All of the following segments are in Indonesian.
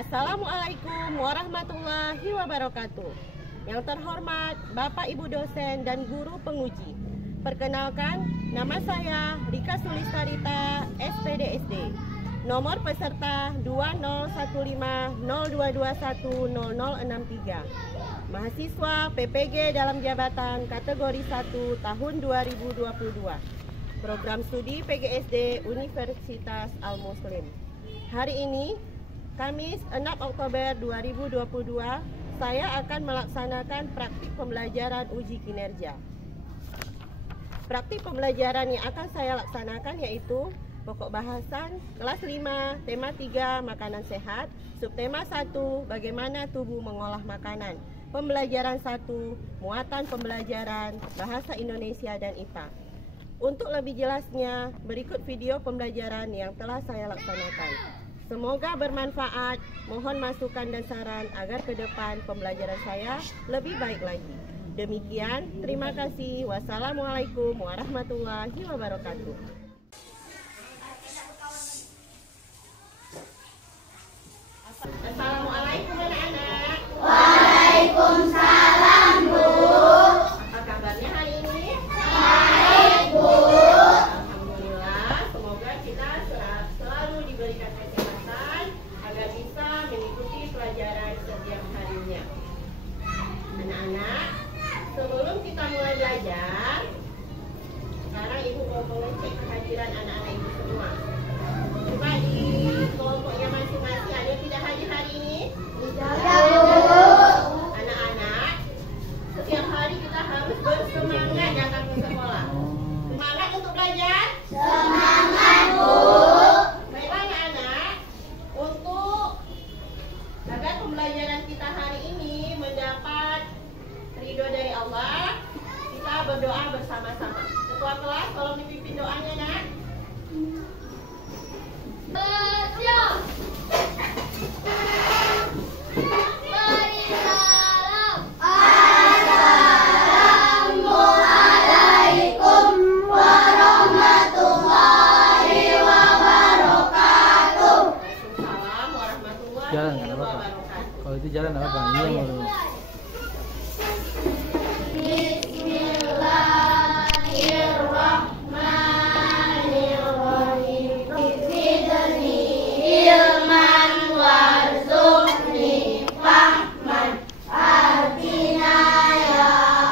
Assalamualaikum warahmatullahi wabarakatuh. Yang terhormat Bapak Ibu dosen dan guru penguji. Perkenalkan, nama saya Rika Sulistarita, SPDSD. Nomor peserta 201502210063. Mahasiswa PPG dalam jabatan kategori 1 tahun 2022. Program studi PGSD Universitas Al-Muslim. Hari ini, Kamis 6 Oktober 2022, saya akan melaksanakan praktik pembelajaran uji kinerja. Praktik pembelajaran yang akan saya laksanakan yaitu pokok bahasan kelas 5, tema 3, makanan sehat, subtema 1, bagaimana tubuh mengolah makanan, pembelajaran 1, muatan pembelajaran, bahasa Indonesia dan IPA. Untuk lebih jelasnya, berikut video pembelajaran yang telah saya laksanakan. Semoga bermanfaat, mohon masukan dan saran agar ke depan pembelajaran saya lebih baik lagi. Demikian, terima kasih. Wassalamualaikum warahmatullahi wabarakatuh. Assalamualaikum anak-anak. Waalaikumsalam, Bu. Apa kabarnya hari ini? Baik, Bu. Alhamdulillah, semoga kita selalu diberikan kesehatan agar bisa mengikuti pelajaran setiap harinya. Anak-anak, sebelum kita mulai belajar, sekarang Ibu mau mengecek kehadiran anak-anak Ibu semua. Coba di kelompoknya masing-masing ada yang tidak hadir hari ini? Ya, Bu. Anak-anak, setiap hari kita harus bersemangat datang ke sekolah. Semangat untuk belajar? Semangat, Bu. Baiklah anak-anak, untuk agar pembelajaran kita hari ini mendapat ridho dari Allah, kita berdoa bersama-sama. Ketua kelas, tolong dipimpin doanya, nak. Siap. Assalamualaikum warahmatullahi wabarakatuh. Waalaikumsalam warahmatullahi Jalan nggak apa-apa. wabarakatuh. Kalau itu jalan apa bang? Ini yang mau. Bismillahirrahmanirrahim. Zidni ilman warzuqni fahman. Atina ya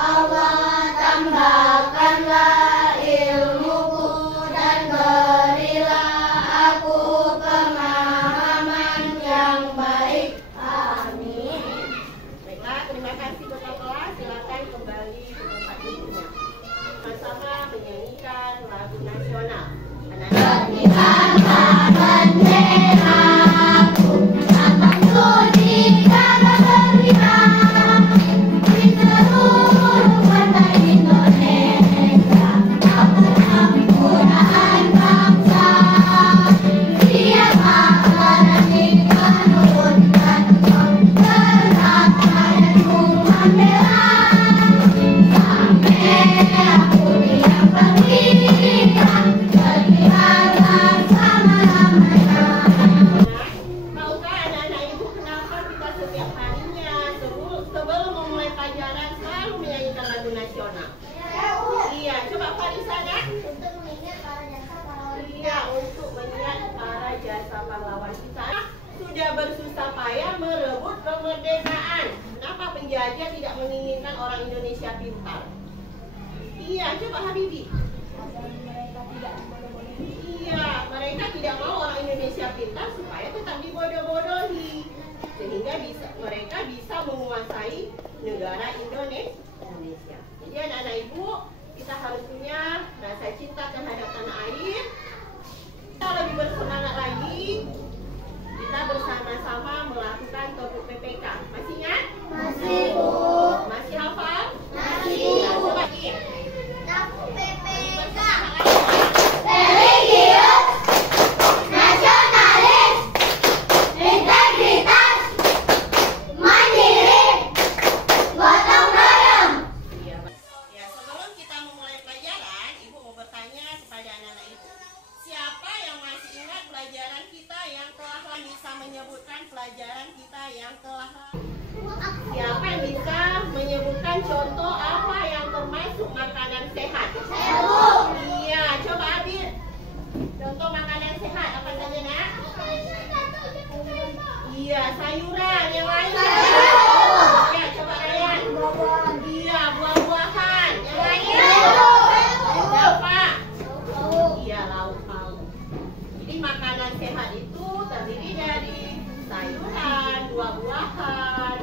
Allah, tambahkanlah ilmuku dan berilah aku pemahaman yang baik. Amin. Baiklah, terima kasih ketua kelas. Silakan kembali ke tempat duduknya. Sama-sama menyanyikan lagu nasional. Benderaku, lambang suci dan beriman di seluruh kota Indonesia. Kemuliaan bangsa, siapa berani menurunkan terhadap rakyatku membela sampai aku tidak berpikir. Tahukah anak-anak Ibu kenapa kita setiap harinya sebelum memulai pelajaran selalu menyanyikan lagu nasional? Iya, coba Farisa nak. Untuk mengingat para jasa pahlawan Iya, untuk mengingat para jasa pahlawan kita sudah bersusah payah merebut kemerdekaan. Kenapa penjajah tidak menginginkan orang Indonesia pintar? Iya, coba Habibi. mereka tidak dibodoh-bodohi. Iya, mereka tidak mau orang Indonesia pintar supaya tetap dibodoh-bodohi, sehingga mereka bisa menguasai negara Indonesia. Jadi anak-anak Ibu, kita harus punya rasa cinta terhadap tanah air. Kita lebih bersemangat lagi. Kita bersama-sama melakukan topik PPK. Masih ingat? Masih, Bu. Masih hafal? Masih, Nah, Bu. coba Ki. Topik PPK. Religius, nasionalis, integritas, mandiri, gotong royong, contoh apa yang termasuk makanan sehat? Iya, coba Adit. Contoh makanan sehat apa saja nak? Iya, sayuran. Yang lain? Ya, coba Ryan. Iya, buah-buahan. Yang lain? Apa? Iya, lauk pauk. Jadi makanan sehat itu terdiri dari sayuran, buah-buahan,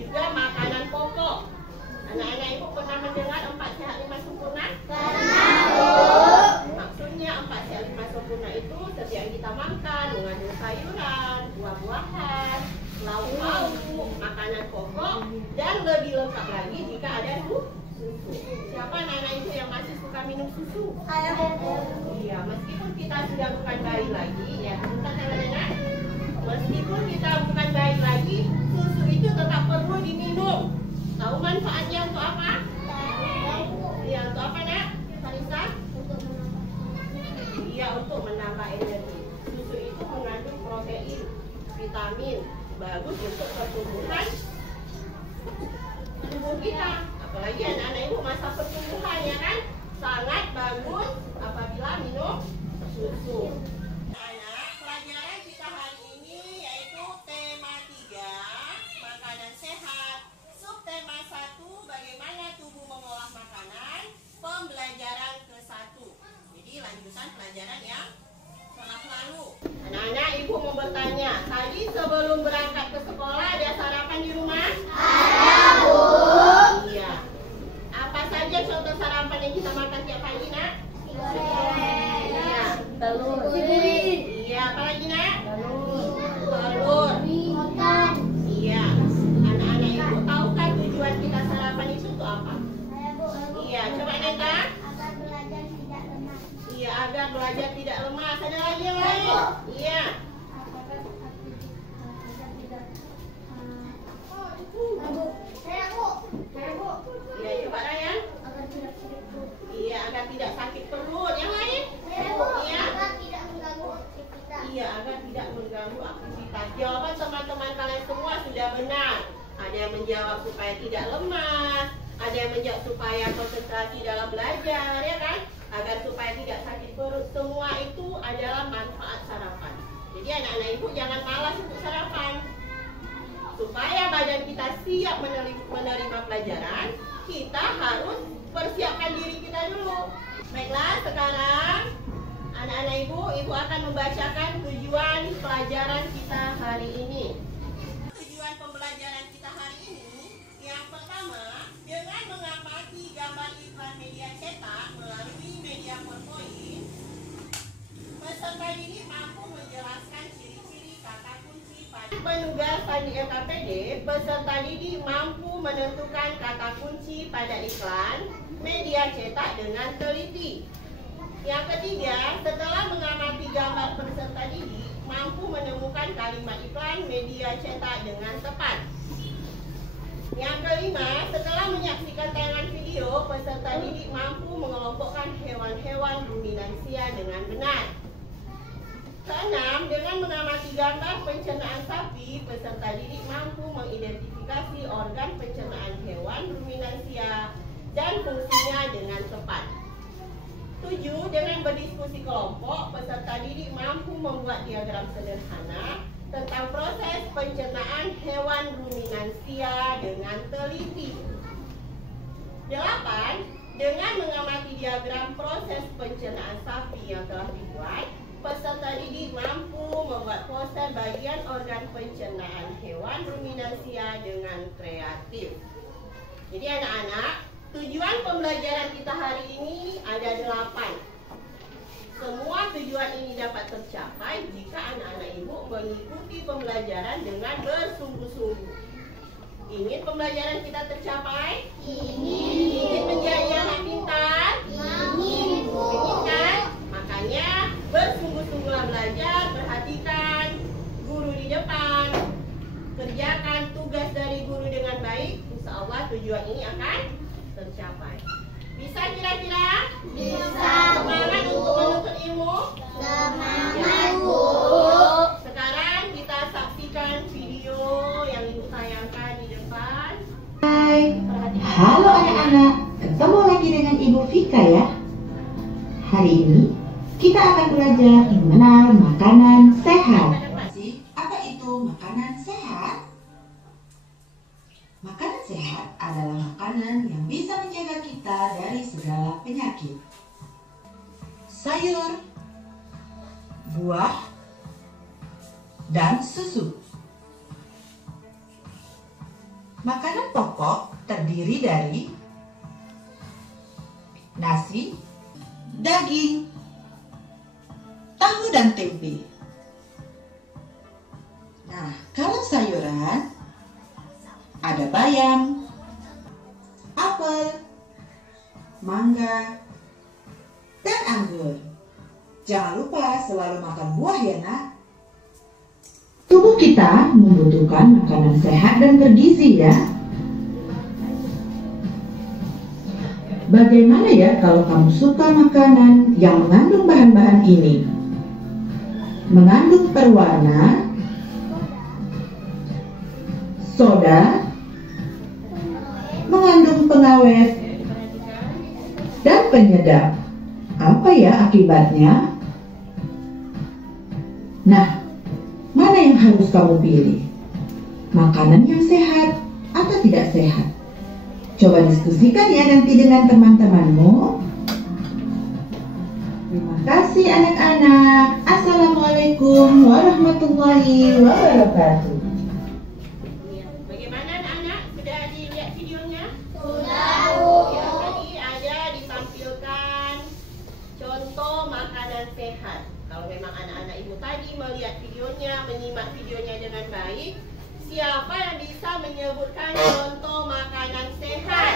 juga makanan pokok. Anak-anak ibu pernah mendengar 4 sehat 5 sempurna? Maksudnya 4 sehat 5 sempurna itu setiap yang kita makan mengandung sayuran, buah-buahan, lauk pauk, makanan pokok, dan lebih lengkap lagi jika ada susu. Siapa anak-anak ibu yang masih suka minum susu? Iya, meskipun kita sudah bukan bayi lagi, ya bukan anak-anak. Meskipun kita bukan bayi lagi, susu itu tetap perlu diminum. Tahu manfaatnya untuk apa? Iya, untuk apa nak? Farisa? Iya, untuk menambah energi. Susu itu mengandung protein, vitamin, bagus untuk pertumbuhan tubuh kita. Apalagi anak-anak ibu masa pertumbuhan ya kan, sangat bagus apabila minum susu. Anak, pelajaran kita hari ini yaitu tema 3, makanan sehat. Subtema 1, bagaimana tubuh mengolah makanan. Pembelajaran ke-1. Jadi lanjutan pelajaran yang telah lalu. Anak-anak, ibu mau bertanya, tadi sebelum berangkat ke sekolah ada sarapan di rumah? Ada, Bu. Iya. Apa saja contoh sarapan yang kita makan tiap pagi, nak? Iya. Telur. Iya, apa lagi, nak? Telur. Iya. Anak-anak ibu tahukah tujuan kita sarapan itu untuk apa? Iya, coba Neta. Iya, agar belajar tidak lemas. Ada lagi yang lain? Iya. Iya, coba Ryan. Iya, agar tidak sakit perut. Yang lain? Iya. Iya, agar tidak mengganggu aktivitas. Jawaban teman-teman kalian semua sudah benar. Ada yang menjawab supaya tidak lemas, ada yang menjawab supaya konsentrasi dalam belajar, ya kan? Agar supaya tidak sakit perut. Semua itu adalah manfaat sarapan. Jadi anak-anak ibu jangan malas untuk sarapan. Supaya badan kita siap menerima pelajaran, kita harus persiapkan diri kita dulu. Baiklah, sekarang anak-anak ibu akan membacakan tujuan pelajaran kita hari ini. Tujuan pembelajaran kita hari ini, yang pertama, dengan mengamati gambar iklan media cetak melalui media PowerPoint, peserta didik mampu menjelaskan ciri-ciri kata kunci pada penugasan di LKPD. Peserta didik mampu menentukan kata kunci pada iklan media cetak dengan teliti. Yang ketiga, setelah mengamati gambar peserta didik, mampu menemukan kalimat iklan media cetak dengan tepat. Yang kelima, setelah menyaksikan tayangan video, peserta didik mampu mengelompokkan hewan-hewan ruminansia dengan benar. Keenam, dengan mengamati gambar pencernaan sapi, peserta didik mampu mengidentifikasi organ pencernaan hewan ruminansia dan fungsinya dengan tepat. 7. Dengan berdiskusi kelompok, peserta didik mampu membuat diagram sederhana tentang proses pencernaan hewan ruminansia dengan teliti. 8. Dengan mengamati diagram proses pencernaan sapi yang telah dibuat, peserta didik mampu membuat poster bagian organ pencernaan hewan ruminansia dengan kreatif. Jadi anak-anak, tujuan pembelajaran kita hari ini ada 8. Semua tujuan ini dapat tercapai jika anak-anak ibu mengikuti pembelajaran dengan bersungguh-sungguh. Ingin pembelajaran kita tercapai? Ingin menjadi anak pintar? Ingin kan? Makanya bersungguh-sungguhlah belajar, perhatikan guru di depan, kerjakan tugas dari guru dengan baik. Insya Allah tujuan ini akan tercapai. Bisa kira-kira? Bisa, Semangat untuk menuntut ilmu? Semangat, Bu. Sekarang kita saksikan video yang ibu tayangkan di depan. Perhatikan. Halo anak-anak, ketemu lagi dengan Ibu Vika ya. Hari ini kita akan belajar mengenal makanan sehat. Apa itu makanan sehat? Makanan sehat adalah makanan yang bisa menjaga kita dari segala penyakit. Sayur, buah, dan susu. Makanan pokok terdiri dari nasi, daging, tahu dan tempe. Nah, kalau sayuran ada bayam, apel, mangga, dan anggur. Jangan lupa selalu makan buah ya nak. Tubuh kita membutuhkan makanan sehat dan bergizi ya. Bagaimana ya kalau kamu suka makanan yang mengandung bahan-bahan ini? Mengandung perwarna, soda, mengandung pengawet, dan penyedap. Apa ya akibatnya? Nah, mana yang harus kamu pilih? Makanan yang sehat atau tidak sehat? Coba diskusikan ya nanti dengan teman-temanmu. Terima kasih anak-anak. Assalamualaikum warahmatullahi wabarakatuh. Bagaimana anak-anak? Sudah dilihat videonya? Sudah. Ya, tadi ada ditampilkan contoh makanan sehat. Kalau memang anak-anak ibu tadi melihat videonya, menyimak videonya dengan baik, siapa yang bisa menyebutkan contoh makanan sehat?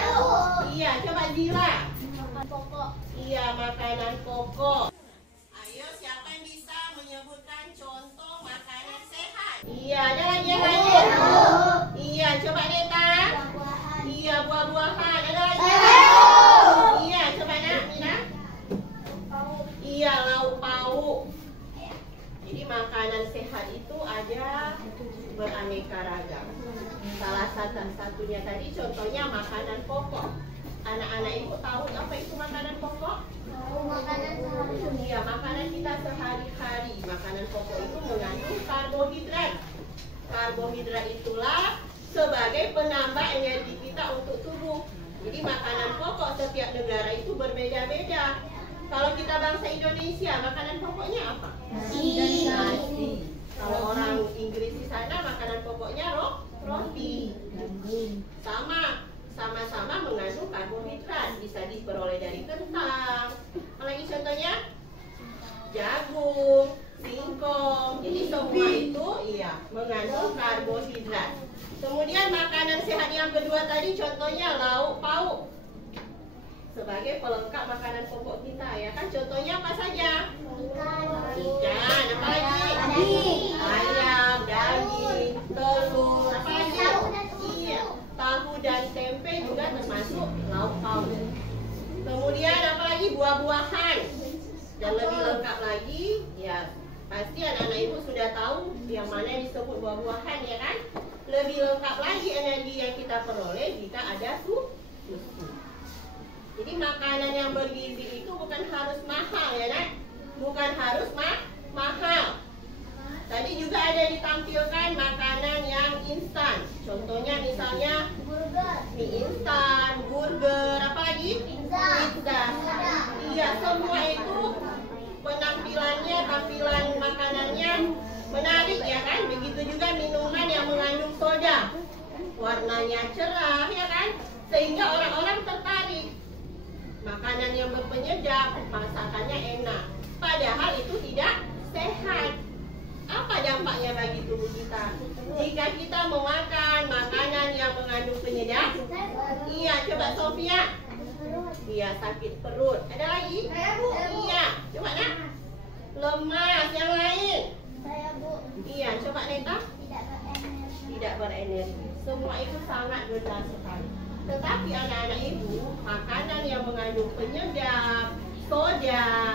Iya, coba Zira. Makanan pokok. Iya, makanan pokok. Ayo, siapa yang bisa menyebutkan contoh makanan sehat? Iya, ada lagi yang lain? Iya, coba Neta. Buah-buahan. Iya, buah-buahan. Ada lagi? Iya, coba nak, Mina. Pauk. Iya, lauk pauk. Jadi makanan sehat itu ada beraneka ragam. Salah satunya tadi contohnya makanan pokok. Anak-anak ibu tahu apa itu makanan pokok? Makanan sehari-hari. Iya, makanan kita sehari-hari. Makanan pokok itu mengandung karbohidrat. Karbohidrat itulah sebagai penambah energi kita untuk tubuh. Jadi makanan pokok setiap negara itu berbeda-beda. Kalau kita bangsa Indonesia, makanan pokoknya apa? Nasi. Kalau orang Inggris di sana, makanan pokoknya roti. Sama-sama mengandung karbohidrat. Bisa diperoleh dari kentang. Lagi contohnya jagung, singkong. Jadi semua itu mengandung karbohidrat. Kemudian makanan sehat yang kedua tadi contohnya lauk pauk. Sebagai pelengkap makanan pokok kita ya kan, contohnya apa saja? Ikan, apa lagi? Ayam, daging, telur, apa lagi? Iya, tahu dan tempe juga termasuk lauk pauk. Kemudian apa lagi? Buah-buahan. Dan lebih lengkap lagi, ya pasti anak-anak ibu sudah tahu yang mana yang disebut buah-buahan ya kan? Lebih lengkap lagi energi yang kita peroleh jika ada susu. Jadi makanan yang bergizi itu bukan harus mahal ya nak? Bukan harus mahal. Tadi juga ada ditampilkan makanan yang instan. Contohnya misalnya mie instan, burger, apa lagi? Pizza. Iya, semua itu tampilan makanannya menarik ya kan? Begitu juga minuman yang mengandung soda. Warnanya cerah ya kan? Sehingga orang-orang tertarik. Makanan yang berpenyedap, masakannya enak. Padahal itu tidak sehat. Apa dampaknya bagi tubuh kita? Jika kita memakan makanan yang mengandung penyedap? Iya, coba Sofia. Iya, sakit perut. Ada lagi? Iya, coba nak. Lemas, yang lain? Iya, coba Neta. Tidak berenergi. Semua itu sangat benar sekali. Tetapi anak-anak ibu, makanan yang mengandung penyedap, soda,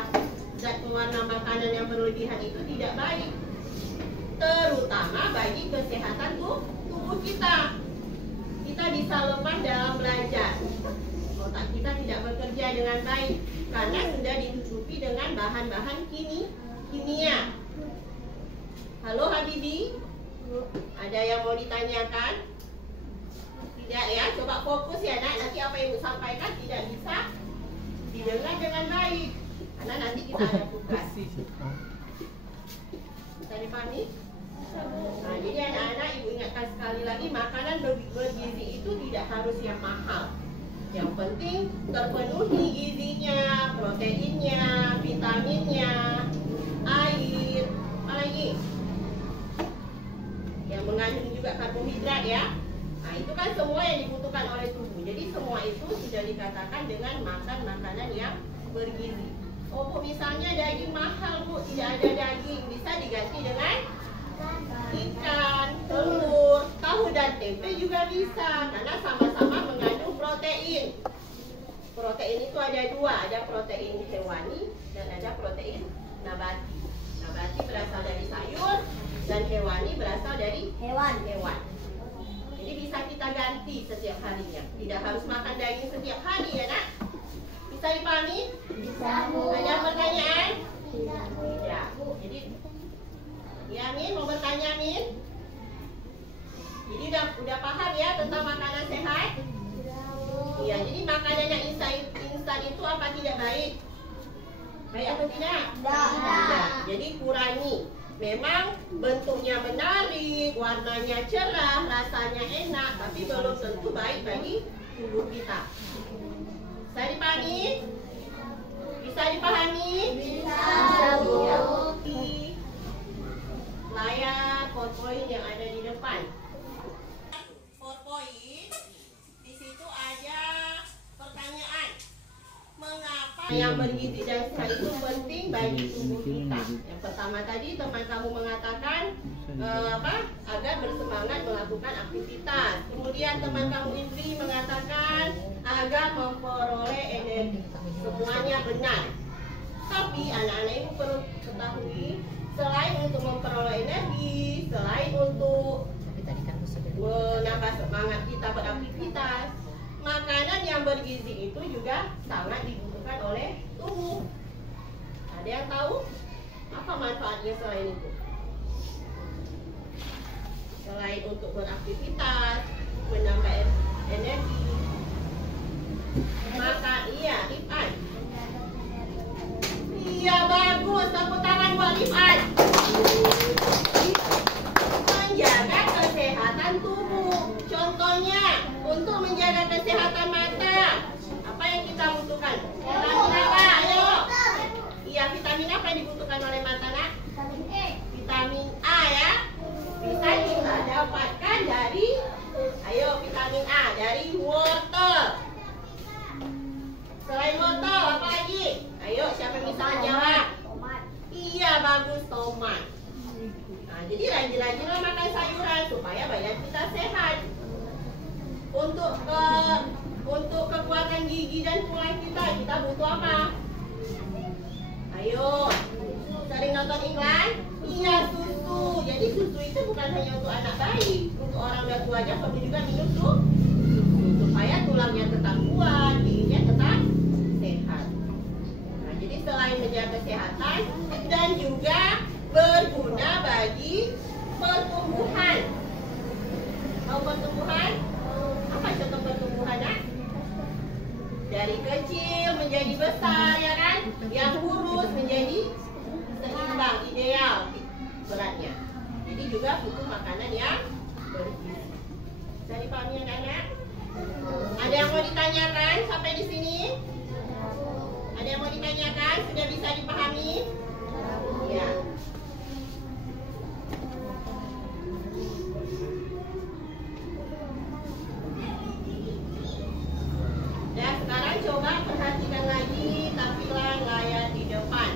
zat pewarna makanan yang berlebihan itu tidak baik. Terutama bagi kesehatan tubuh kita. kita bisa lemah dalam belajar. Otak kita tidak bekerja dengan baik karena sudah ditutupi dengan bahan-bahan kimia. Halo Habibi, ada yang mau ditanyakan? Tidak ya, coba fokus ya nak. Nanti apa yang Ibu sampaikan tidak bisa didengar dengan baik karena nanti kita ada tugas. Bisa dipahami? Nah, jadi anak-anak Ibu ingatkan sekali lagi, makanan bergizi itu tidak harus yang mahal. Yang penting terpenuhi gizinya, proteinnya, vitaminnya, air, apalagi yang mengandung juga karbohidrat ya. Nah, itu kan semua yang dibutuhkan oleh tubuh. Jadi semua itu sudah dikatakan dengan makan makanan yang bergizi. Oh Bu, misalnya daging mahal Bu, tidak ada daging, bisa diganti dengan ikan, telur, tahu dan tempe juga bisa karena sama-sama mengandung protein. Protein itu ada dua, ada protein hewani dan ada protein nabati. Nabati berasal dari sayur dan hewani berasal dari hewan. Jadi bisa kita ganti setiap harinya. Tidak harus makan daging setiap hari ya nak. Bisa dipahami? Bisa Bu. Ada pertanyaan? Tidak Bu. Tidak. Jadi ya Min, mau bertanya Min? Jadi udah paham ya tentang makanan sehat? Iya, jadi makanan yang instan itu apa tidak baik? Baik apa tidak? Tidak. Jadi kurangi. Memang bentuknya menarik, warnanya cerah, rasanya enak, tapi belum tentu baik bagi tubuh kita. Bisa dipahami? Bisa dipahami? Bisa Bu. Ya. Layar PowerPoint yang ada di depan. PowerPoint, di situ ada pertanyaan. Mengapa yang bergizi dan sehat itu penting bagi tubuh kita? Yang pertama tadi teman kamu mengatakan agar bersemangat melakukan aktivitas. Kemudian teman kamu Indri mengatakan agar memperoleh energi. Semuanya benar. Tapi anak-anak ibu perlu ketahui, selain untuk memperoleh energi, selain untuk menambah semangat kita beraktivitas, makanan yang bergizi itu juga sangat dibutuhkan oleh tubuh. Ada yang tahu apa manfaatnya selain itu? Selain untuk beraktivitas, menambah energi, maka iya, Rifan. Iya bagus, tepuk tangan buat Rifan. Menjaga kesehatan tubuh. Contohnya, untuk menjaga kesehatan mata, apa yang kita butuhkan? Vitamin apa? Ayo. Iya, vitamin apa yang dibutuhkan oleh mata nak? Vitamin A ya. Bisa kita dapatkan dari, ayo vitamin A dari wortel. Selain wortel, apa lagi? Ayo, siapa yang bisa jawab? Iya, bagus, tomat. Nah, jadi rajin-rajinlah makan sayuran supaya badan kita sehat. Untuk kekuatan gigi dan tulang kita butuh apa? Ayo, sering nonton iklan? Iya, susu. Jadi susu itu bukan hanya untuk anak bayi, untuk orang udah tua aja perlu juga minum susu supaya tulangnya tetap kuat, giginya tetap sehat. Nah, jadi selain menjaga kesehatan dan juga berguna bagi pertumbuhan. Tahu pertumbuhan? Apa contoh pertumbuhan? Dari kecil menjadi besar ya kan? Yang kurus menjadi seimbang, ideal beratnya. Jadi juga butuh makanan yang bergizi. Bisa dipahami anak-anak? Ada yang mau ditanyakan sampai di sini? Ada yang mau ditanyakan? Sudah bisa dipahami? Ya. Dan sekarang coba perhatikan lagi tampilan layar di depan.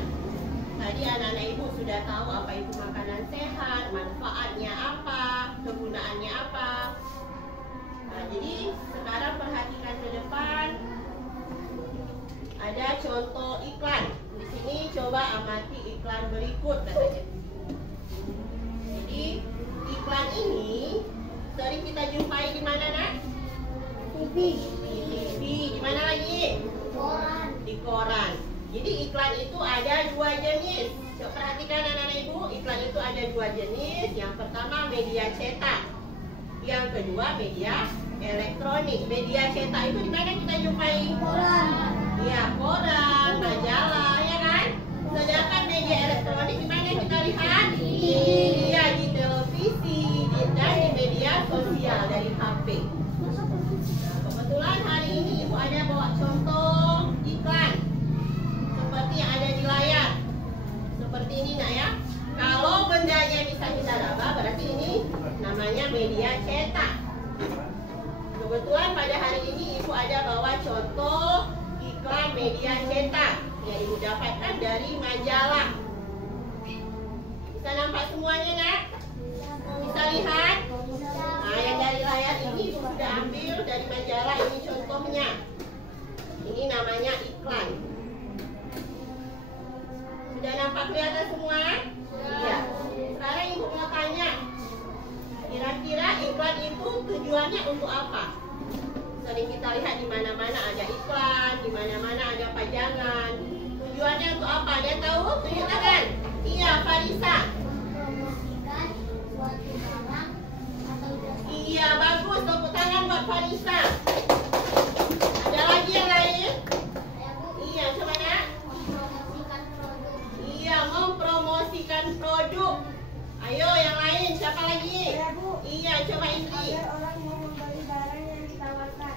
Tadi anak-anak ibu sudah tahu apa itu makanan sehat, manfaatnya apa, kegunaannya apa. Nah, jadi sekarang perhatikan ke depan. Ada contoh iklan. Di sini coba amati iklan berikut katanya. Jadi iklan ini sering kita jumpai di mana nak? TV. Di mana lagi? Di koran. Jadi iklan itu ada dua jenis. Coba perhatikan anak-anak ibu, iklan itu ada dua jenis. Yang pertama media cetak, yang kedua media elektronik. Media cetak itu di mana kita jumpai? Iya, koran, majalah, ya kan? Sedangkan media elektronik di mana kita lihat? Iya, di televisi dan di media sosial dari HP. Nah, kebetulan hari ini ibu ada bawa contoh iklan seperti yang ada di layar. Seperti ini nak ya. Kalau bendanya bisa kita raba, berarti ini namanya media cetak. Kebetulan pada hari ini ibu ada bawa contoh iklan media cetak yang ibu dapatkan dari majalah. Bisa nampak semuanya nak? Bisa lihat? Nah, yang dari layar ini ibu sudah ambil dari majalah, ini contohnya. Ini namanya iklan. Sudah nampak kelihatan semua? Iya. Sekarang ibu mau tanya, kira-kira iklan itu tujuannya untuk apa? Sering kita lihat di mana-mana ada iklan, di mana-mana ada pajangan. Tujuannya untuk apa? Ada tahu? Tunjuk tangan. Iya, Farisa. Iya, bagus. Tepuk tangan buat Farisa. Ada lagi yang lain? Iya, coba nak. Iya, mempromosikan produk. Ayo, yang lain. Siapa lagi? Iya, coba Indri.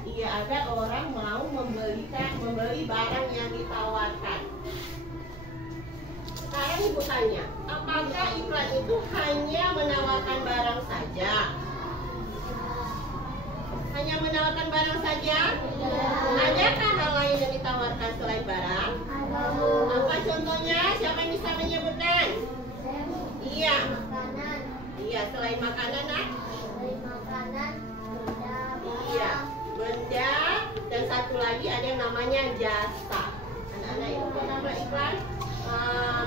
Iya, agar orang mau membeli barang yang ditawarkan. Sekarang ibu tanya, apakah iklan itu hanya menawarkan barang saja? Hanya menawarkan barang saja? Adakah hal lain yang ditawarkan selain barang? Apa contohnya? Siapa yang bisa menyebutkan? Iya. Iya, selain makanan, nak? Iya, benda, dan satu lagi ada yang namanya jasa. Anak-anak itu pernah iklan,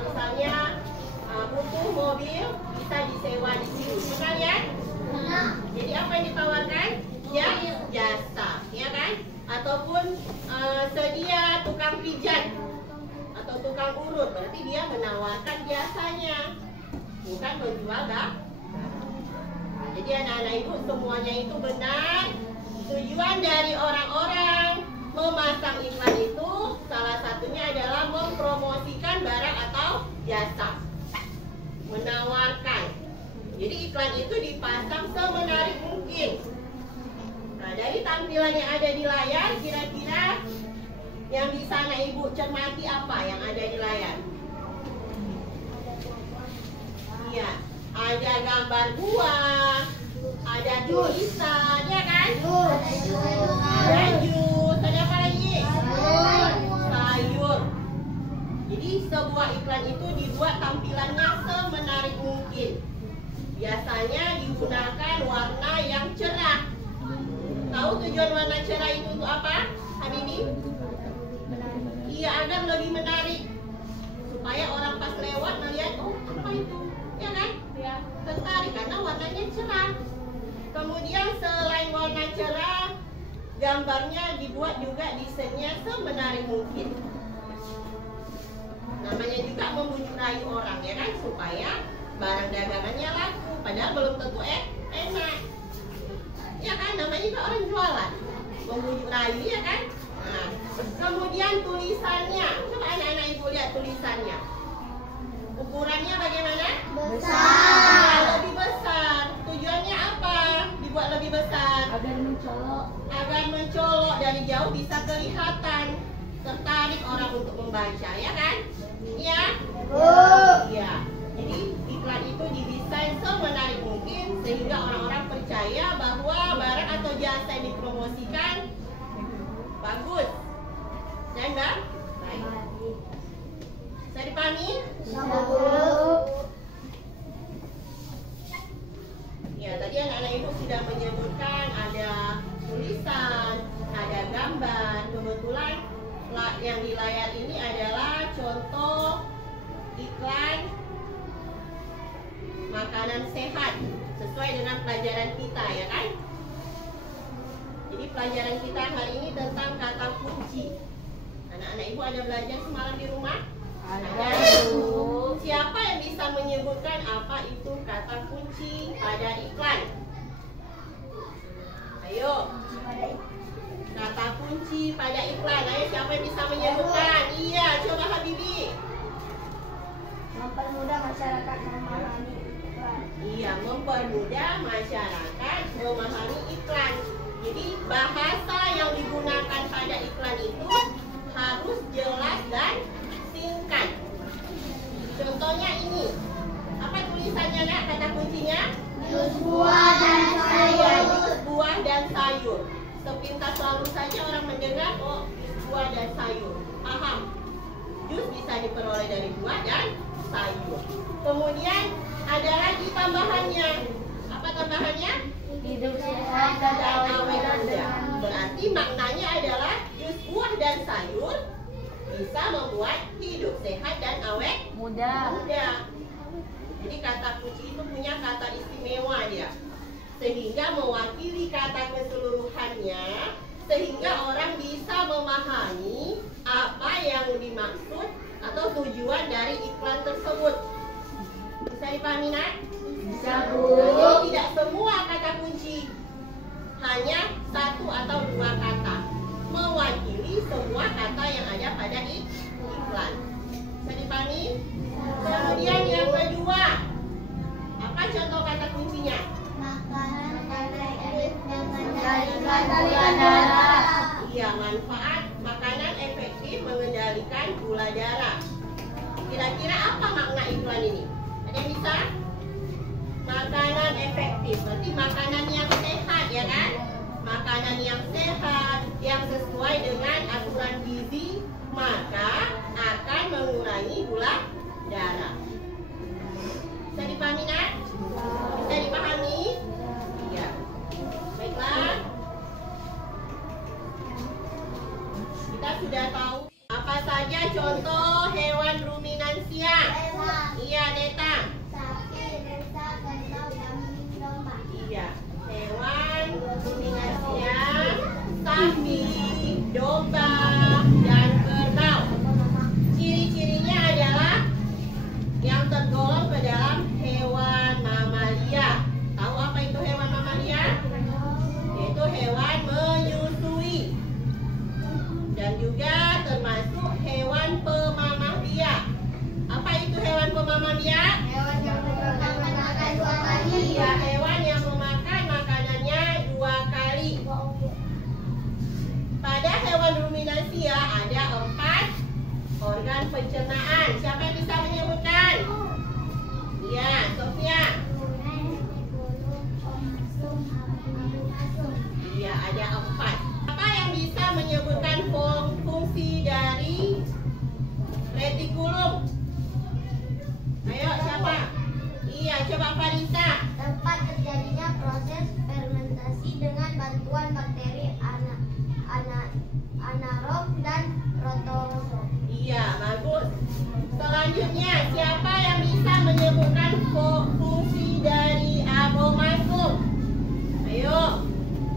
misalnya butuh mobil bisa disewa di sini, pernah lihat? Jadi apa yang ditawarkan? Ya, jasa, ya kan? Ataupun sedia tukang pijat atau tukang urut, berarti dia menawarkan jasanya, bukan menjual barang. Jadi anak-anak ibu semuanya itu benar. Tujuan dari orang-orang memasang iklan itu salah satunya adalah mempromosikan barang atau jasa, menawarkan. Jadi iklan itu dipasang semenarik mungkin. Nah, dari tampilan yang ada di layar, kira-kira yang bisa anak ibu cermati apa yang ada di layar? Iya, ada gambar buah, ada tulisan, ya kan? Ada jus, ada apa lagi? Sayur. Jadi sebuah iklan itu dibuat tampilannya semenarik mungkin. Biasanya digunakan warna yang cerah. Tahu tujuan warna cerah itu untuk apa, Habibi? Iya, agar lebih menarik, supaya orang pas lewat melihat, oh apa itu, ya kan? Ya, tertarik karena warnanya cerah. Kemudian selain warna cerah, gambarnya dibuat juga desainnya semenarik mungkin. Namanya juga membujuk rayu orang, ya kan, supaya barang dagangannya laku, padahal belum tentu enak. Ya kan, namanya juga orang jualan, membujuk rayu, ya kan. Nah, kemudian tulisannya, coba anak-anak ibu lihat tulisannya. Ukurannya bagaimana? Besar. Ya, lebih besar. Tujuannya apa? Dibuat lebih besar agar mencolok dari jauh bisa kelihatan, tertarik orang untuk membaca, ya kan? Ya. Iya. Jadi iklan itu didesain semenarik mungkin sehingga orang-orang percaya bahwa barang atau jasa yang dipromosikan bagus dan baik. Saya dipahami? Ya, tadi anak-anak ibu sudah menyebutkan ada tulisan, ada gambar. Kebetulan yang di layar ini adalah contoh iklan makanan sehat sesuai dengan pelajaran kita, ya kan? Jadi pelajaran kita hari ini tentang kata kunci. Anak-anak ibu ada belajar semalam di rumah? Ada. Siapa yang bisa menyebutkan apa itu kata kunci pada iklan? Ayo. Kata kunci pada iklan. Ayo, siapa yang bisa menyebutkan? Iya, coba Habibi. Mempermudah masyarakat memahami iklan. Iya, mempermudah masyarakat memahami iklan. Jadi bahasa yang digunakan pada iklan itu harus jelas dan singkat. Contohnya ini. Apa tulisannya, Nak? Kata kuncinya? Jus buah dan Iya, sayur. jus buah dan sayur. Sepintas lalu saja orang mendengar, oh, jus buah dan sayur. Paham? Jus bisa diperoleh dari buah dan sayur. Kemudian ada lagi tambahannya. Apa tambahannya? Hidup sehat dan awet muda. Berarti maknanya adalah jus buah dan sayur bisa membuat hidup sehat dan awet Muda. muda. Jadi kata kunci itu punya kata istimewa dia, sehingga mewakili kata keseluruhannya, sehingga orang bisa memahami apa yang dimaksud atau tujuan dari iklan tersebut. Bisa dipahami, Nak? Bisa, Jadi tidak semua kata kunci, hanya satu atau dua kata mewakili semua kata yang ada pada iklan. Bisa dipahami? Kemudian yang kedua, apa contoh kata kuncinya? Makanan efektif dan mengendalikan gula darah. Iya, manfaat makanan efektif mengendalikan gula darah. Kira-kira apa makna iklan ini? Ada yang bisa? Makanan efektif, berarti makanan yang sehat, ya kan? Makanan yang sehat, yang sesuai dengan aturan gizi, maka akan mengurangi gula darah. Bisa dipahami, Nak? Bisa dipahami? Iya. Baiklah. Kita sudah tahu apa saja contoh hewan ruminansia. Iya, Neta. Sapi, rusa, kerbau, kambing, domba. Iya, hewan ruminansia, sapi, domba, dan kerbau. Ciri-cirinya adalah yang tergolong ke dalam hewan mamalia. Tahu apa itu hewan mamalia? Yaitu hewan menyusui. Dan juga termasuk hewan pemamah biak. Apa itu hewan pemamah biak? Hewan yang makan 2 kali. Iya, hewan yang memakan makanannya 2 kali. Pada hewan ruminansia ada 4 organ pencernaan. Siapa yang bisa menyebutkan? Iya, Sofia. Iya, ada 4. Apa yang bisa menyebutkan fungsi dari retikulum? Ayo, siapa? Iya, coba Farisa. Tempat terjadinya proses fermentasi dengan bantuan bakteri anaerob dan protozoa. Iya, bagus. Selanjutnya, siapa yang bisa menyebutkan fungsi dari abomasum? Ayo,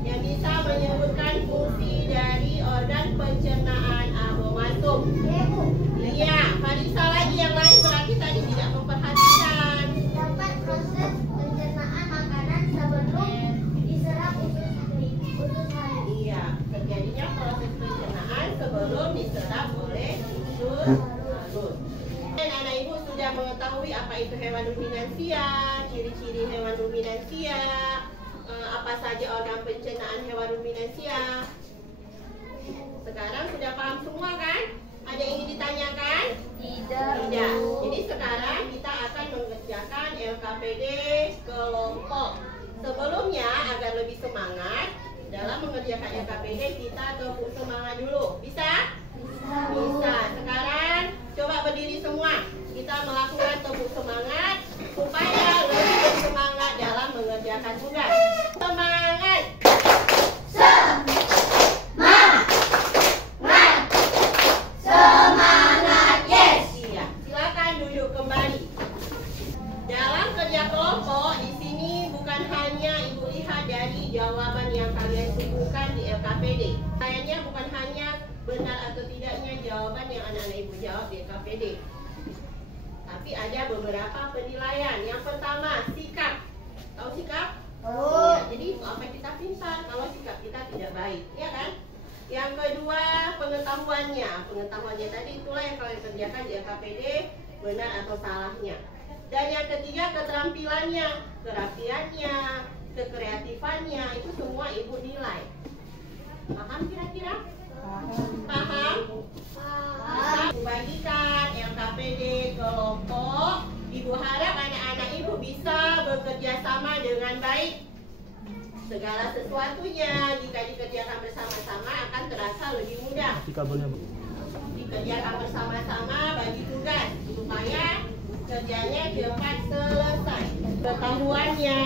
yang bisa menyebutkan fungsi dari organ pencernaan abomasum. Iya, Farisa lagi, yang lain berarti tadi tidak memperhatikan. Dapat proses pencernaan makanan sebelum diserap usus halus. Iya, terjadinya proses pencernaan sebelum diserap oleh usus halus. Dan anak ibu sudah mengetahui apa itu hewan ruminansia, ciri-ciri hewan ruminansia, apa saja organ pencernaan hewan ruminansia. Sekarang sudah paham semua kan? Ada yang ingin ditanyakan? Tidak. Tidak. Jadi sekarang kita akan mengerjakan LKPD kelompok. Sebelumnya agar lebih semangat dalam mengerjakan LKPD, kita tepuk semangat dulu. Bisa? Bisa. Sekarang coba berdiri semua. Kita melakukan tepuk semangat supaya lebih bersemangat dalam mengerjakan tugas. Semangat! Semangat, yes. Iya. Silakan duduk kembali. Dalam kerja kelompok di sini bukan hanya ibu lihat dari jawaban yang kalian suguhkan di anak-anak ibu jawab di KPD. Tapi ada beberapa penilaian. Yang pertama, sikap. Tahu sikap? Oh. Ya, jadi apa kita pintar kalau sikap kita tidak baik, ya kan? Yang kedua, pengetahuannya. Pengetahuannya tadi itulah yang kalian kerjakan di KPD, benar atau salahnya. Dan yang ketiga, keterampilannya, kerapiannya, kekreatifannya, itu semua ibu nilai. Paham kira-kira? Paham? Paham. Bagikan LKPD kelompok. Ibu harap anak-anak ibu bisa bekerja sama dengan baik. Segala sesuatunya jika dikerjakan bersama-sama akan terasa lebih mudah. Dikerjakan bersama-sama bagi tugas supaya kerjanya cepat selesai. Pengetahuannya,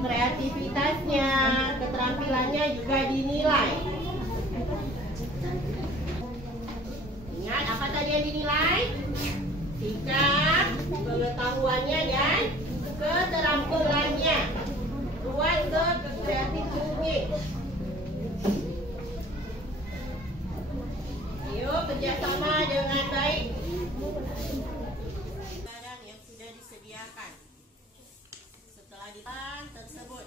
kreativitasnya, keterampilannya juga dinilai. Ingat apa tadi yang dinilai? Sikap, pengetahuannya dan keterampilannya. Buat ke-kreatif mungkin. Yuk kerjasama dengan baik. Barang yang sudah disediakan. Setelah dipan tersebut.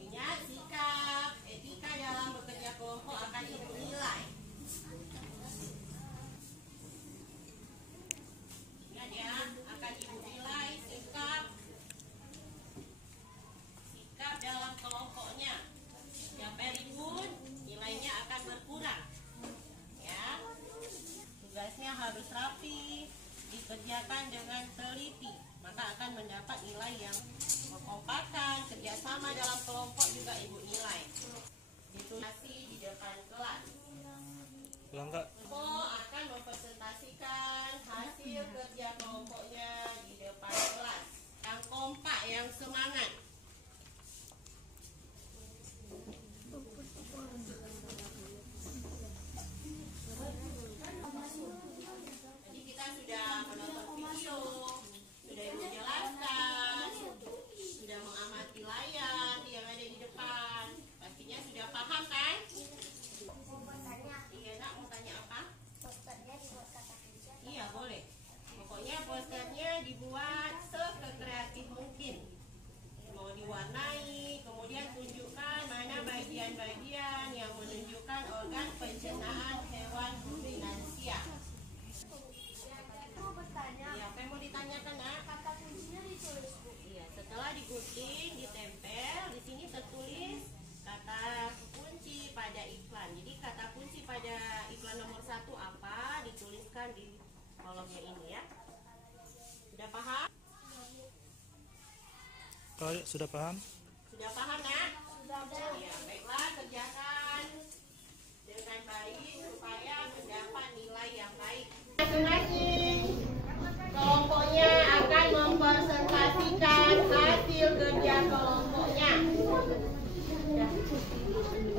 Ingat sikap, etika dalam bekerja kelompok akan ibu nilai. Ingat ya, akan ibu nilai sikap dalam kelompoknya. Setiap hari pun nilainya akan berkurang. Ya, tugasnya harus rapi, dikerjakan dengan teliti, maka akan mendapat nilai yang kekompakan, kerjasama dalam kelompok juga ibu nilai. Ditulasi di depan kelas. Kelompok akan mempresentasikan hasil kerja kelompoknya di depan kelas. Yang kompak, yang semangat. Jadi kita sudah menonton video, sudah ibu jelaskan, sudah mengamati layar yang ada di depan. Pastinya sudah paham kan? Iya nak, mau tanya apa? Iya boleh. Pokoknya posternya dibuat sekreatif mungkin. Mau diwarnai, kemudian tunjukkan mana bagian-bagian yang menunjukkan organ pencernaan hewan ruminansia. Iya, apa yang mau ditanyakan nak? Kata kuncinya ditulis, Bu. Iya, setelah digunting, ditempel, di sini tertulis kata kunci pada iklan. Jadi kata kunci pada iklan nomor 1 apa? Dituliskan di kolomnya ini ya. Sudah paham? Sudah paham? Sudah paham nak? Sudah. Ya, baiklah, kerjakan dengan baik supaya mendapat nilai yang baik. Masing-masing kelompoknya akan mempresentasikan hasil kerja kelompoknya.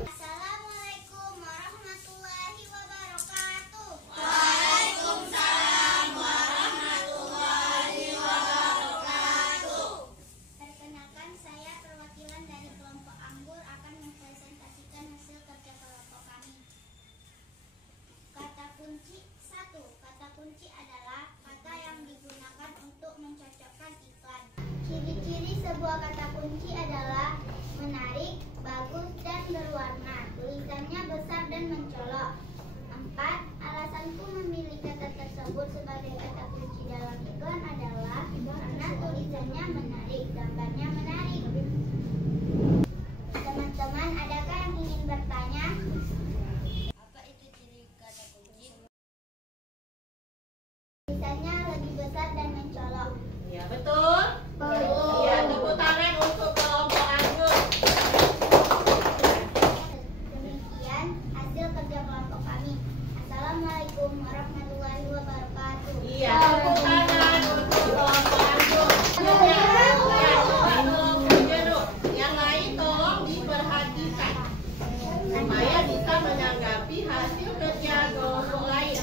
Assalamualaikum warahmatullahi wabarakatuh. Waalaikumsalam warahmatullahi wabarakatuh. Perkenalkan, saya perwakilan dari kelompok Anggur akan mempresentasikan hasil kerja kelompok kami. Kata kunci 1. Kata kunci adalah kata yang digunakan untuk mencocokkan iklan. Ciri-ciri sebuah kata kunci adalah menarik, bagus, dan berwarna. Tulisannya besar dan mencolok. 4. Alasanku memilih kata tersebut sebagai kata kunci dalam iklan adalah karena tulisannya menarik, gambarnya menarik. Teman-teman, adakah yang ingin bertanya? Apa itu ciri kata kunci? Tulisannya lebih besar dan mencolok. Ya, betul? Betul. Ya, tepuk tangan untuk kelompok Anggur. Demikian hasil kerja kelompok kami. Assalamualaikum warahmatullahi wabarakatuh. Iya, tepuk tangan untuk kelompok Anggur. Ya, kelompok jeruk. Yang lain tolong diperhatikan supaya bisa menanggapi hasil kerja kelompok lain.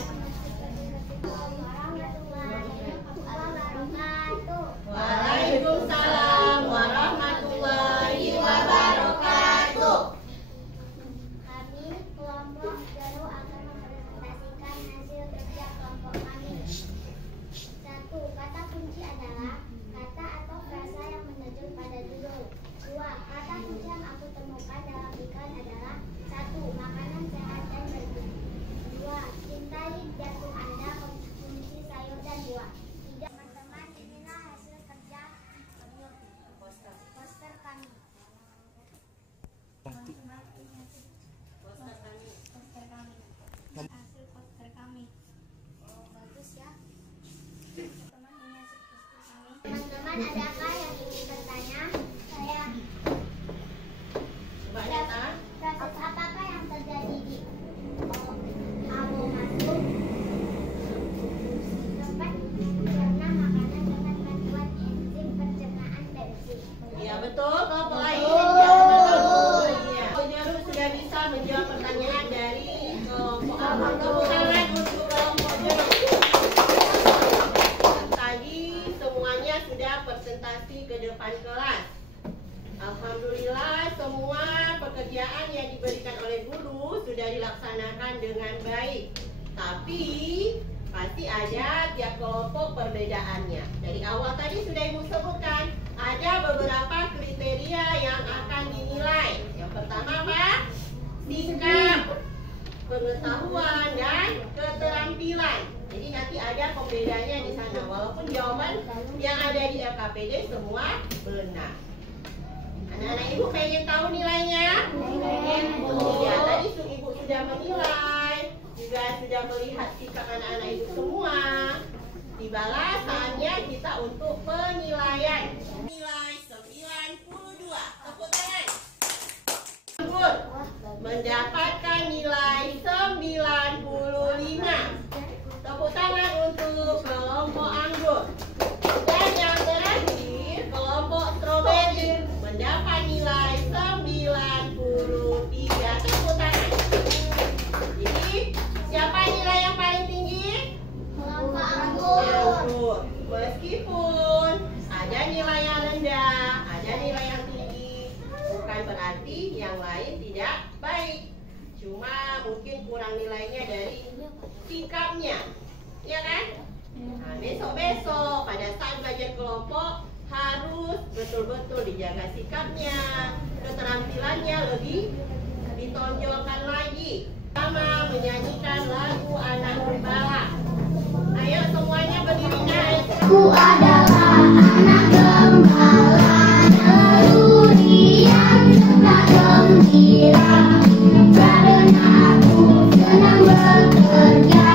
Warahmatullahi wabarakatuh. Waalaikumsalam adakah yang ingin bertanya? Saya. Coba nyata. Proses apakah yang terjadi di abu masuk tempat mencerna makanan dengan bantuan enzim pencernaan benzim? Ya betul. Kelompok lain yang betul. Iya. Jaru sudah bisa menjawab pertanyaan dari kelompok A. Tepuk tangan untuk kelompok Jaru. Tadi semuanya sudah presentasi ke depan kelas. Alhamdulillah semua pekerjaan yang diberikan oleh guru sudah dilaksanakan dengan baik. Tapi pasti ada tiap kelompok perbedaannya. Dari awal tadi sudah Ibu sebutkan ada beberapa kriteria yang akan dinilai. Yang pertama apa? Sikap, pengetahuan, dan keterampilan. Jadi nanti ada pembedanya di sana. Walaupun jawaban yang ada di LKPD semua benar. Anak-anak Ibu pengen tahu nilainya? Ya, tadi Ibu sudah menilai, juga sudah melihat sikap anak-anak Ibu semua. Tibalah saatnya kita untuk penilaian. Nilai 92. Tepuk tangan. Anggur mendapatkan nilai 95. Tepuk tangan untuk kelompok anggur. Dan yang terakhir, kelompok stroberi mendapat nilai 93. Tepuk tangan. Jadi, siapa nilai yang paling tinggi? Kelompok anggur. Meskipun ada nilai yang rendah, ada nilai yang tinggi, bukan berarti yang lain tidak baik. Cuma mungkin kurang nilainya dari sikapnya, ya kan? Nah, besok-besok pada saat belajar kelompok harus betul-betul dijaga sikapnya, keterampilannya lebih ditonjolkan lagi. Sama menyanyikan lagu Anak Gembala. Ayo semuanya berdiri guys. Aku adalah anak gembala, durian senang gembira, karena aku senang bekerja,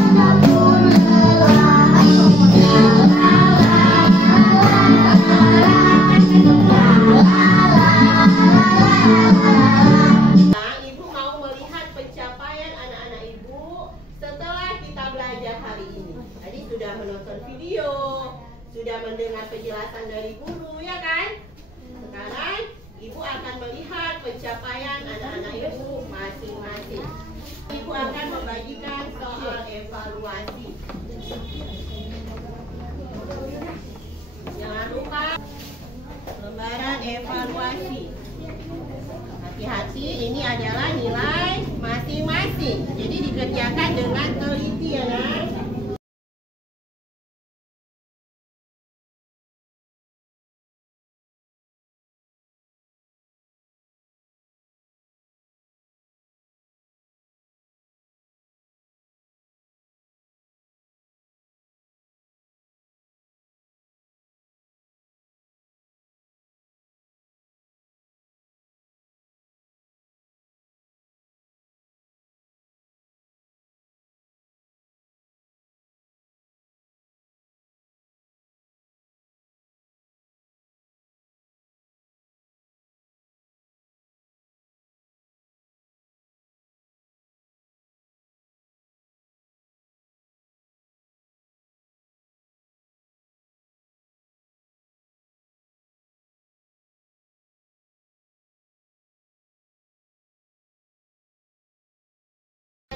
apapun lelah. Nah, Ibu mau melihat pencapaian anak-anak Ibu setelah kita belajar hari ini. Tadi sudah menonton video, sudah mendengar penjelasan dari guru, ya kan? Sekarang Ibu akan melihat pencapaian anak-anak Ibu masing-masing. Ibu akan membagikan soal evaluasi. Jangan lupa lembaran evaluasi. Hati-hati, ini adalah nilai masing-masing. Jadi dikerjakan dengan teliti ya, Nak.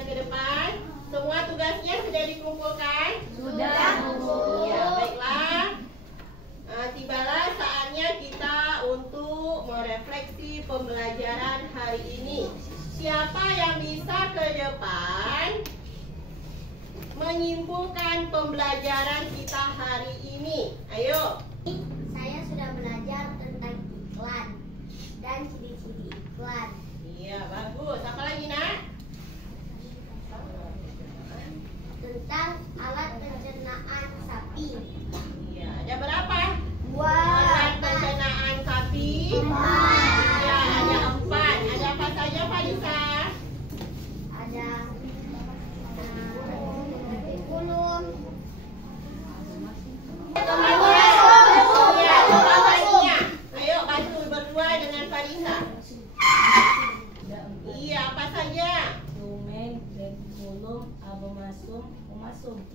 Ke depan, semua tugasnya sudah dikumpulkan? Sudah. Ya, baiklah. Tibalah saatnya kita untuk merefleksi pembelajaran hari ini. Siapa yang bisa ke depan menyimpulkan pembelajaran kita hari ini? Ayo. Saya sudah belajar tentang iklan dan ciri-ciri iklan. Iya, bagus. Apa lagi, Nak? Tentang alat pencernaan sapi. Iya, ada berapa? Dua. Alat pencernaan sapi. Ya, ada 4. Ada apa saja, Pak Lisa? Ada kurikulum,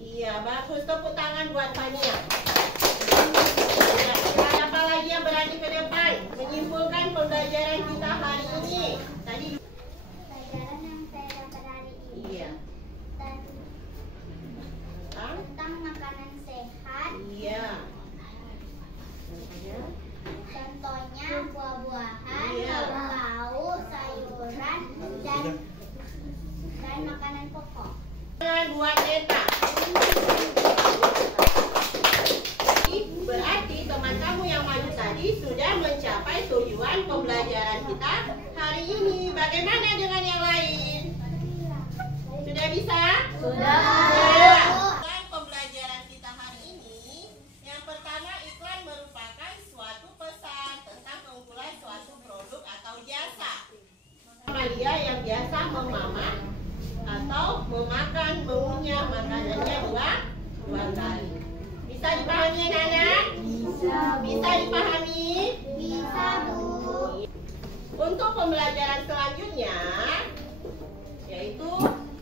Iya, bagus. Tepuk tangan buat Fania. Siapa lagi yang berani ke depan menyimpulkan pembelajaran kita hari ini? Tadi Pelajaran yang saya dapat hari ini iya. tentang makanan sehat. Iya. Contohnya buah-buahan, Iya. lauk, sayuran, dan makanan pokok. Jangan buat neta. Berarti teman kamu yang maju tadi sudah mencapai tujuan pembelajaran kita hari ini. Bagaimana dengan yang lain? Sudah bisa? Sudah. Dalam pembelajaran kita hari ini, yang pertama iklan merupakan suatu pesan tentang keunggulan suatu produk atau jasa. Dia yang biasa memamah atau memakan, mengunyah makanannya dua kali. Bisa dipahami anak-anak? Bisa dipahami? Bisa, Bu. Untuk pembelajaran selanjutnya, yaitu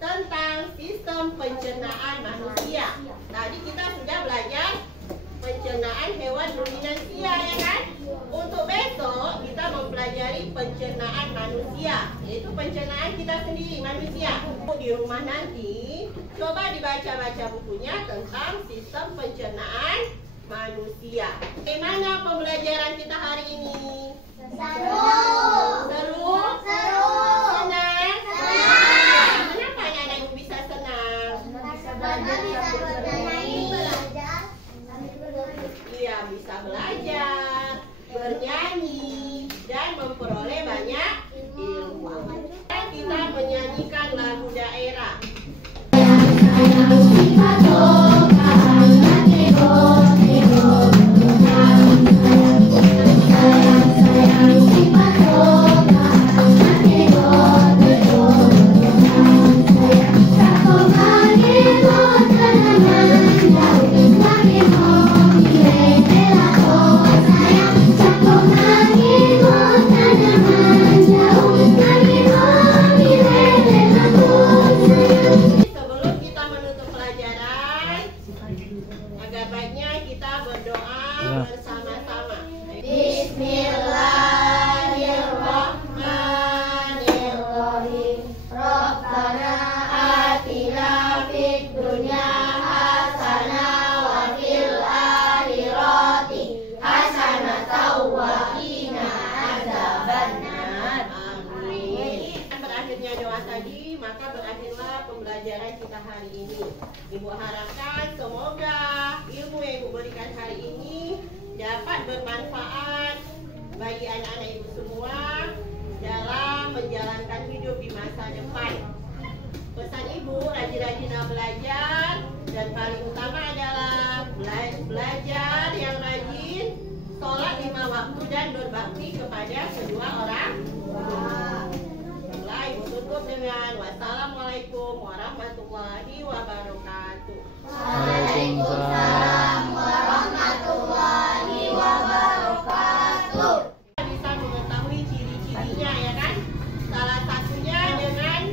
tentang sistem pencernaan manusia. Tadi kita sudah belajar pencernaan hewan ruminansia, ya kan? Untuk besok kita mempelajari pencernaan manusia, yaitu pencernaan kita sendiri, manusia. Di rumah nanti, coba dibaca-baca bukunya tentang sistem pencernaan manusia. Bagaimana pembelajaran kita hari ini? Seru. Seru? Seru. Senang? Senang. Kenapa anak-anak ibu bisa senang? Karena bisa belajar. Iya, bisa belajar, bernyanyi, dan memperoleh banyak ilmu. Kita menyanyikan lagu daerah. Sebelum kita menutup pelajaran, agak baiknya kita berdoa bersama-sama. Bismillahirrahmanirrahim. Rabbana atina fid dunya hasanah wa fil akhirati hasanah wa qina adzabannar. Amin. Berakhirnya doa tadi, maka berakhirlah pembelajaran kita hari ini. Ibu harapkan semoga ilmu yang Ibu berikan hari ini dapat bermanfaat bagi anak-anak Ibu semua dalam menjalankan hidup di masa depan. Pesan Ibu, rajin-rajinlah belajar, dan paling utama adalah belajar yang rajin, sholat 5 waktu, dan berbakti kepada kedua orang tua. Ibu tutup dengan wassalamualaikum warahmatullahi wabarakatuh. Waalaikumsalam warahmatullahi wabarakatuh. Bisa mengetahui ciri-cirinya, ya kan? Salah satunya dengan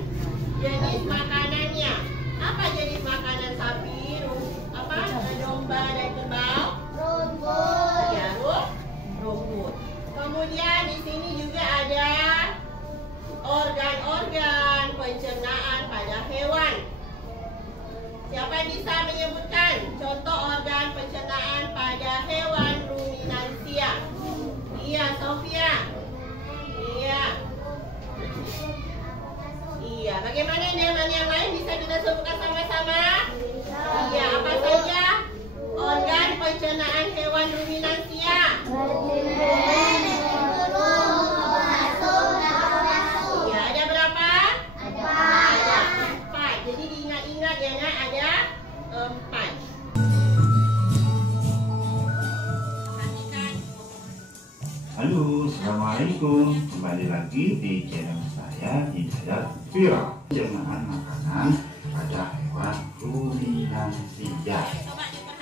jenis makanannya. Apa jenis makanan sapi, domba, dan kerbau? Rumput. Ya, rumput. Kemudian di sini juga ada organ-organ pencernaan pada hewan. Siapa bisa menyebutkan contoh organ pencernaan pada hewan ruminansia? Iya, Sofia. Iya. Iya, bagaimana dengan yang lain? Bisa kita sebutkan sama-sama? Iya, apa saja organ pencernaan hewan ruminansia? Ya, ada berapa? Ada 4. Jadi diingat-ingat ya, nak, ada 4. Halo, assalamualaikum. Kembali lagi di channel saya, Hidayat Fira. Pencernaan makanan pada hewan ruminansia.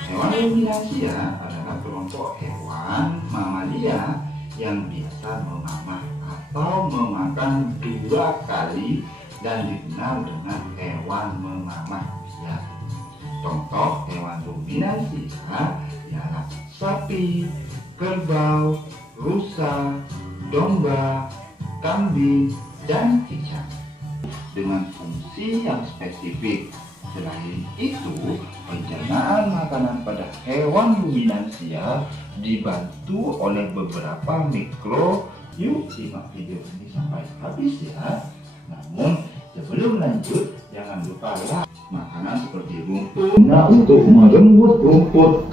Hewan ruminansia adalah kelompok hewan mamalia yang biasa memamah atau memakan 2 kali dan dikenal dengan hewan memamah biasa. Contoh hewan ruminansia ialah sapi, kerbau, rusa, domba, kambing, dan cicak dengan fungsi yang spesifik. Selain itu, pencernaan makanan pada hewan ruminansia dibantu oleh beberapa mikro. Yuk simak video ini sampai habis ya. Namun sebelum lanjut, jangan lupa ya, makanan seperti rumput untuk merenggut rumput